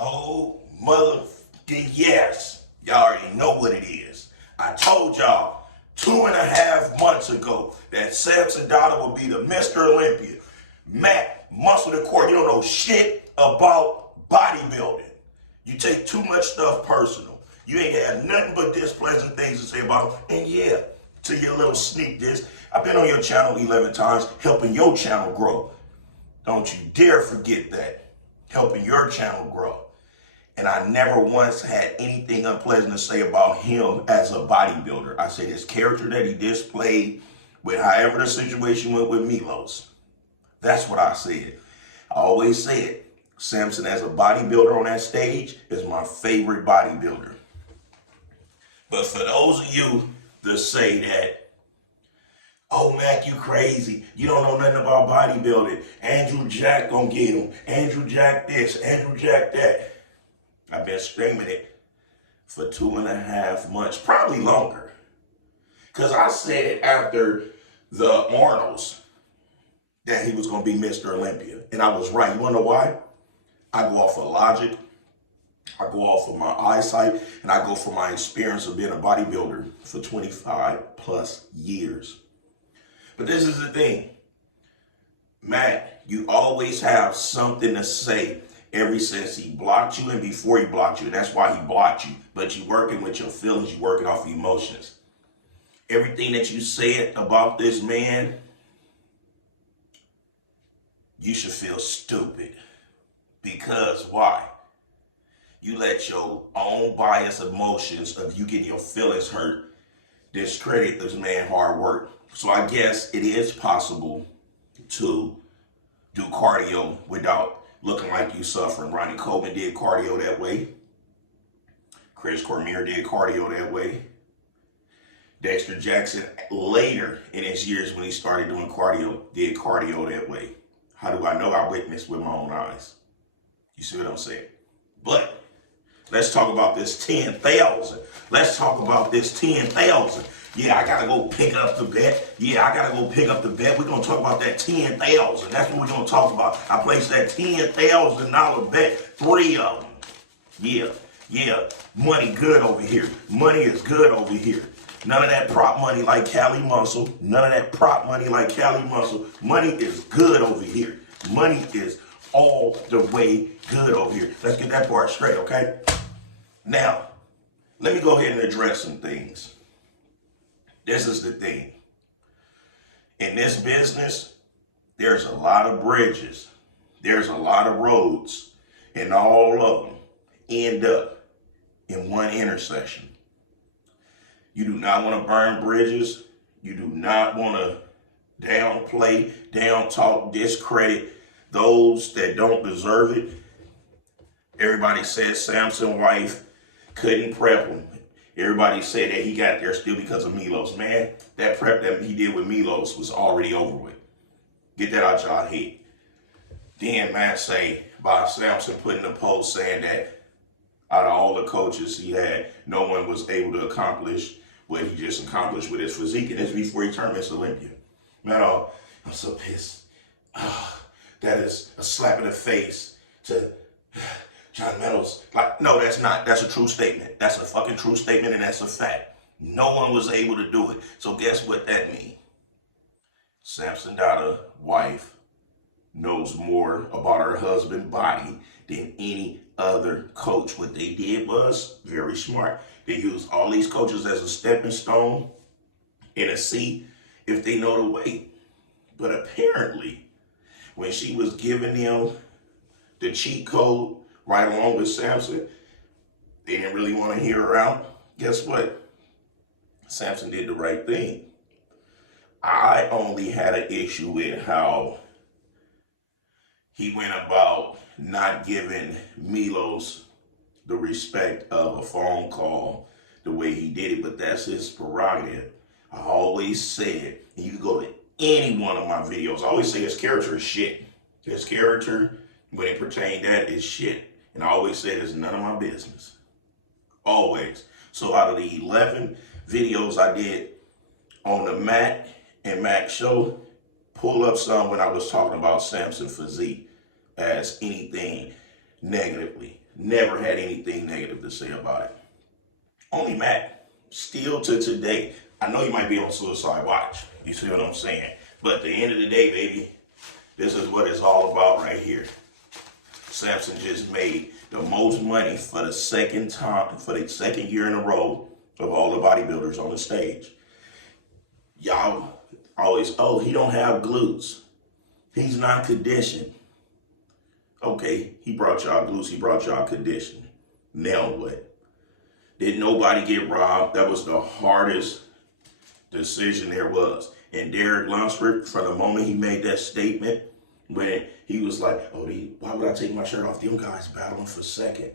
Oh, motherfucking yes. Y'all already know what it is. I told y'all 2.5 months ago that Samson Dada would be the Mr. Olympia. Matt, muscle the core. You don't know shit about bodybuilding. You take too much stuff personal. You ain't had nothing but displeasant things to say about him. And yeah, to your little sneak diss, I've been on your channel 11 times helping your channel grow. Don't you dare forget that. Helping your channel grow. And I never once had anything unpleasant to say about him as a bodybuilder. I said his character that he displayed with however the situation went with Milos. That's what I said. I always said Samson as a bodybuilder on that stage is my favorite bodybuilder. But for those of you that say that, oh, Mac, you crazy. You don't know nothing about bodybuilding. Andrew Jack gonna get him. Andrew Jack this, Andrew Jack that. I've been screaming it for 2.5 months, probably longer. Because I said after the Arnolds that he was going to be Mr. Olympia. And I was right. You want to know why? I go off of logic. I go off of my eyesight. And I go from my experience of being a bodybuilder for 25 plus years. But this is the thing. Matt, you always have something to say. Ever since he blocked you and before he blocked you. That's why he blocked you. But you working with your feelings. You working off emotions. Everything that you said about this man, you should feel stupid. Because why? You let your own biased emotions of you getting your feelings hurt discredit this man's hard work. So I guess it is possible to do cardio without looking like you suffering. Ronnie Coleman did cardio that way. Chris Cormier did cardio that way. Dexter Jackson, later in his years when he started doing cardio, did cardio that way. How do I know? I witnessed with my own eyes. You see what I'm saying? But let's talk about this 10,000. Let's talk about this 10,000. Yeah, I gotta go pick up the bet. Yeah, I gotta go pick up the bet. We're gonna talk about that 10,000. That's what we're gonna talk about. I placed that $10,000 bet, 3 of them. Yeah, money good over here. Money is good over here. None of that prop money like Cali Muscle. None of that prop money like Cali Muscle. Money is good over here. Money is all the way good over here. Let's get that part straight, okay? Now, let me go ahead and address some things. This is the thing. In this business, there's a lot of bridges. There's a lot of roads. And all of them end up in one intersection. You do not want to burn bridges. You do not want to downplay, down-talk, discredit those that don't deserve it. Everybody says Samson's wife couldn't prep him. Everybody said that he got there still because of Milos. Man, that prep that he did with Milos was already over with. Get that out y'all head. Then Matt say by Samson putting a post saying that out of all the coaches he had, no one was able to accomplish what he just accomplished with his physique. And this before he turned Miss Olympia. Man, I'm so pissed. That is a slap in the face to John Meadows. Like, no, that's not. That's a true statement. That's a fucking true statement, and that's a fact. No one was able to do it. So guess what that means? Samson Dada, wife, knows more about her husband's body than any other coach. What they did was very smart. They used all these coaches as a stepping stone and a seat if they know the way. But apparently, when she was giving them the cheat code right along with Samson, they didn't really want to hear her out. Guess what? Samson did the right thing. I only had an issue with how he went about not giving Milos the respect of a phone call the way he did it, but that's his prerogative. I always said, and you can go to any one of my videos, I always say his character is shit. His character, when it pertained to that, is shit. And I always said it's none of my business. Always. So out of the 11 videos I did on the Matt and Mac show, pull up some when I was talking about Samson physique as anything negatively. never had anything negative to say about it. Only Matt, still to today. I know you might be on suicide watch. You see what I'm saying? But at the end of the day, baby, this is what it's all about right here. Samson just made the most money for the second year in a row of all the bodybuilders on the stage. Y'all always, oh, he don't have glutes. He's not conditioned. Okay, he brought y'all glutes, he brought y'all conditioning. Now what? Did nobody get robbed? That was the hardest decision there was. And Derek Lunsford, from the moment he made that statement, when he was like, oh, why would I take my shirt off? Them guys battling for second.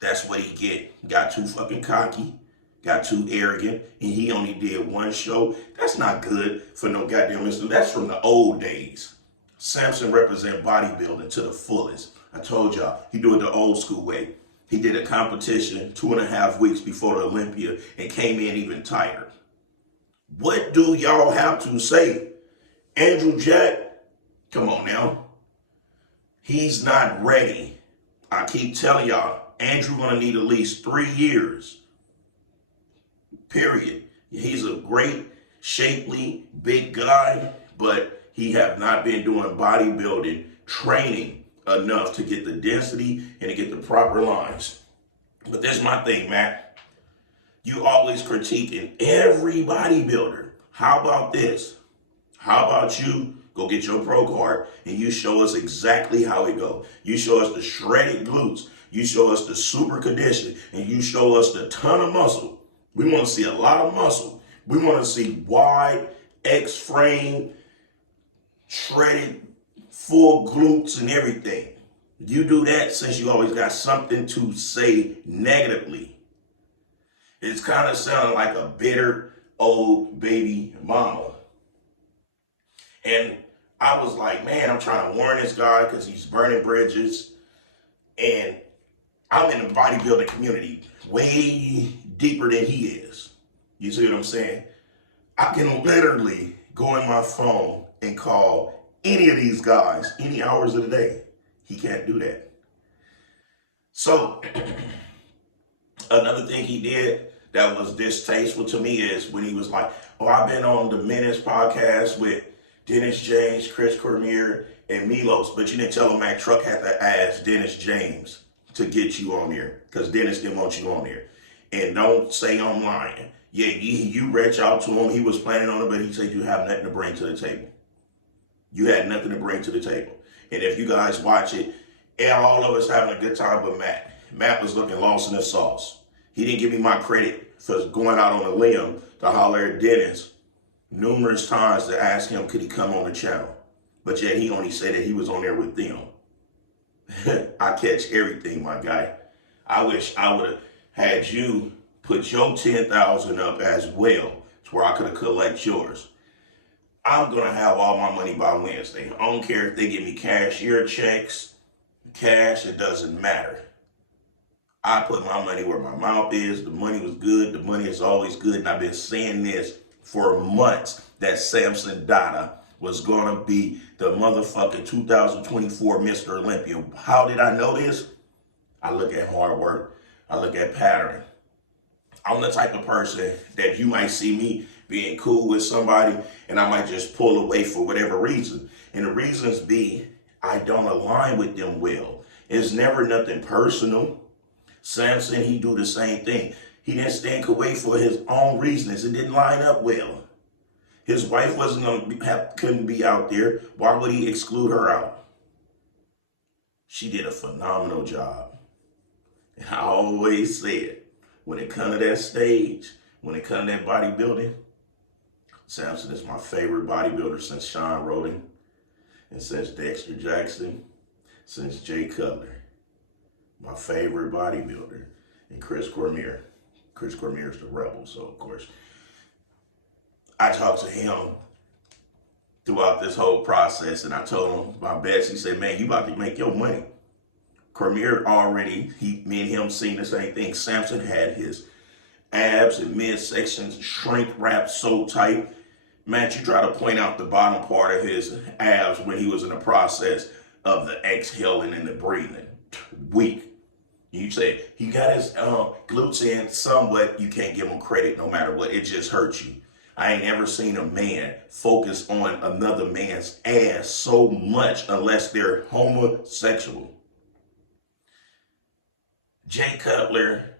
That's what he get. Got too fucking cocky, got too arrogant, and he only did one show. That's not good for no goddamn Mr. That's from the old days. Samson represent bodybuilding to the fullest. I told y'all, he do it the old school way. He did a competition 2.5 weeks before the Olympia and came in even tighter. What do y'all have to say? Andrew Jack, come on now. He's not ready. I keep telling y'all, Andrew gonna need at least 3 years. Period. He's a great, shapely, big guy, but he have not been doing bodybuilding training enough to get the density and to get the proper lines. But that's my thing, Matt. You always critiquing every bodybuilder. How about this? How about you go get your pro card and you show us exactly how it goes. You show us the shredded glutes. You show us the super condition. And you show us the ton of muscle. We want to see a lot of muscle. We want to see wide X-frame, shredded, full glutes and everything. You do that since you always got something to say negatively. It's kind of sounding like a bitter old baby mama. And I was like, man, I'm trying to warn this guy because he's burning bridges. And I'm in the bodybuilding community way deeper than he is. You see what I'm saying? I can literally go in my phone and call any of these guys any hours of the day. He can't do that. So another thing he did that was distasteful to me is when he was like, oh, I've been on the Menace podcast with Dennis James, Chris Cormier, and Milos, but you didn't tell him Mac Truck had to ask Dennis James to get you on there because Dennis didn't want you on there. And don't say I'm lying. Yeah, you reached out to him. He was planning on it, but he said you have nothing to bring to the table. You had nothing to bring to the table. And if you guys watch it, and all of us having a good time but Matt. Matt was looking lost in the sauce. He didn't give me my credit for going out on a limb to holler at Dennis numerous times to ask him could he come on the channel. But yet he only said that he was on there with them. I catch everything, my guy. I wish I would have had you put your 10,000 up as well to where I could have collected yours. I'm going to have all my money by Wednesday. I don't care if they give me cashier checks, cash, it doesn't matter. I put my money where my mouth is. The money was good. The money is always good. And I've been saying this for months that Samson Dada was going to be the motherfucking 2024 Mr. Olympia. How did I know this? I look at hard work. I look at pattern. I'm the type of person that you might see me being cool with somebody and I might just pull away for whatever reason. And the reasons be, I don't align with them well. It's never nothing personal. Samson, he do the same thing. He didn't stand away for his own reasons. It didn't line up well. His wife wasn't couldn't be out there. Why would he exclude her out? She did a phenomenal job. And I always said, when it comes to that stage, when it comes to that bodybuilding, Samson is my favorite bodybuilder since Sean Roden and since Dexter Jackson, since Jay Cutler. My favorite bodybuilder, and Chris Cormier. Chris Cormier is the rebel, so of course. I talked to him throughout this whole process, and I told him my best. He said, man, you about to make your money. Cormier already, me and him seen the same thing. Samson had his abs and midsections shrink wrapped so tight. Matt, you try to point out the bottom part of his abs when he was in the process of the exhaling and the breathing. Weak. You say he got his glutes in somewhat. You can't give him credit no matter what. It just hurts you. I ain't ever seen a man focus on another man's ass so much unless they're homosexual. Jay Cutler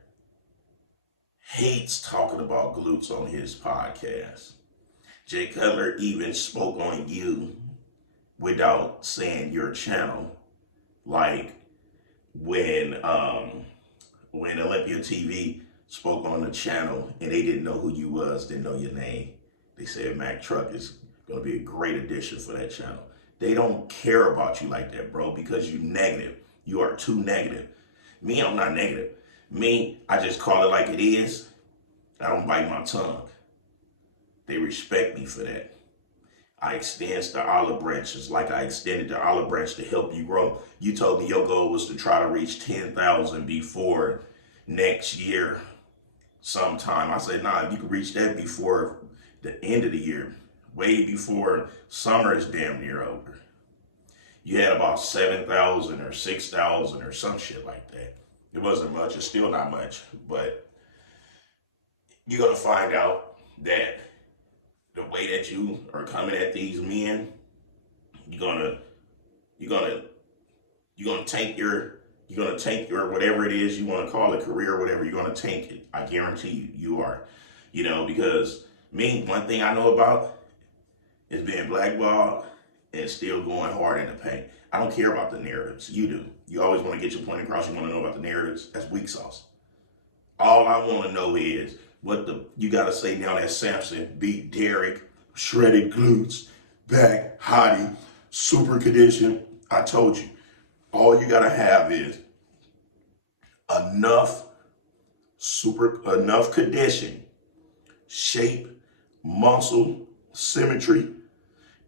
hates talking about glutes on his podcast. Jay Cutler even spoke on you without saying your channel, like when Olympia TV spoke on the channel and they didn't know who you was, didn't know your name. They said Mac Truck is going to be a great addition for that channel. They don't care about you like that, bro, because you negative. You are too negative. Me, I'm not negative. Me, I just call it like it is. I don't bite my tongue. They respect me for that. I extend the olive branches like I extended the olive branch to help you grow. You told me your goal was to try to reach 10,000 before next year sometime. I said, nah, if you can reach that before the end of the year, way before summer is damn near over. You had about 7,000 or 6,000 or some shit like that. It wasn't much. It's still not much, but you're going to find out that the way that you are coming at these men, you're gonna tank your whatever it is you want to call it, career, whatever, you're gonna tank it. I guarantee you are. Because me, one thing I know about is being blackballed and still going hard in the paint. I don't care about the narratives. You do. You always want to get your point across. You want to know about the narratives. That's weak sauce. All I want to know is what you got to say down at Samson, beat Derek, shredded glutes, back, hottie, super condition. I told you, all you got to have is enough condition, shape, muscle, symmetry,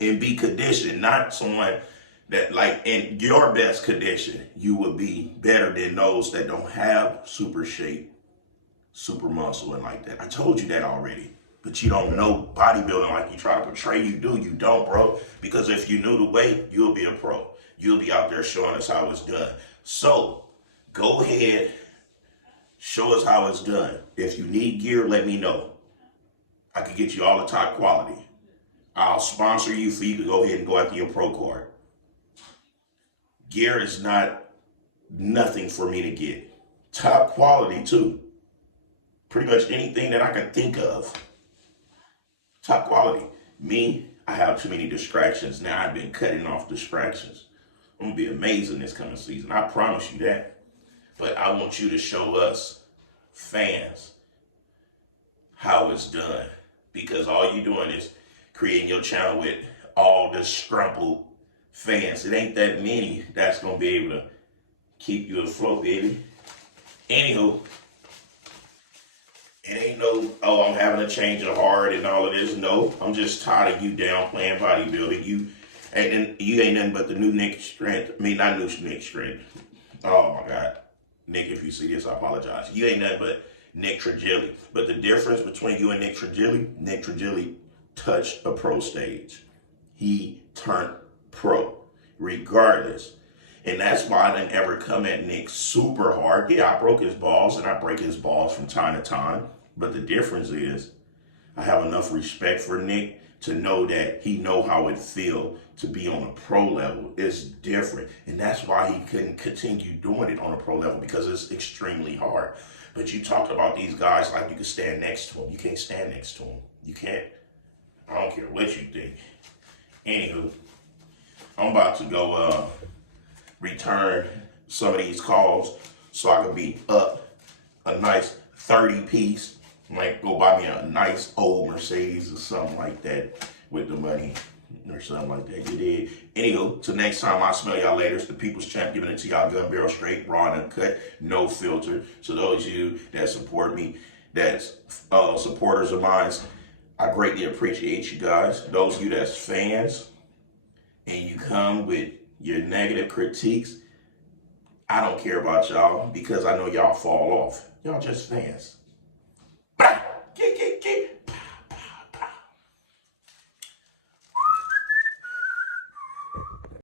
and be conditioned. Not someone that, like, in your best condition, you would be better than those that don't have super shape, super muscle, and like that. I told you that already, but you don't know bodybuilding like you try to portray you do. You don't, bro, because if you knew the way, you'll be a pro. You'll be out there showing us how it's done. So go ahead, show us how it's done. If you need gear, let me know. I can get you all the top quality. I'll sponsor you for you to go ahead and go after your pro card. Gear is not nothing for me to get. Top quality too. Pretty much anything that I can think of. Top quality. Me, I have too many distractions. Now I've been cutting off distractions. I'm gonna be amazing this coming season. I promise you that. But I want you to show us, fans, how it's done. Because all you're doing is creating your channel with all the scrumpled fans. It ain't that many that's gonna be able to keep you afloat, baby. Anywho, it ain't no, oh, I'm having a change of heart and all of this. No, I'm just tired of you downplaying bodybuilding. You ain't nothing but the new Nick Strength. I mean, not new Nick Strength. Oh my God. Nick, if you see this, I apologize. You ain't nothing but Nick Trigili. But the difference between you and Nick Trigili touched a pro stage. He turned pro, regardless. And that's why I didn't ever come at Nick super hard. Yeah, I broke his balls and I break his balls from time to time. But the difference is I have enough respect for Nick to know that he know how it feel to be on a pro level. It's different. And that's why he couldn't continue doing it on a pro level, because it's extremely hard. But you talked about these guys like you can stand next to them. You can't stand next to them. You can't. I don't care what you think. Anywho, I'm about to go return some of these calls so I can be up a nice 30 piece. Like go buy me a nice old Mercedes or something like that with the money or something like that. You did. Anywho, till next time, I'll smell y'all later. It's the People's Champ giving it to y'all gun barrel straight, raw and uncut, no filter. So those of you that support me, that's supporters of mine, I greatly appreciate you guys. Those of you that's fans and you come with your negative critiques, I don't care about y'all because I know y'all fall off. Y'all just fans. Bye.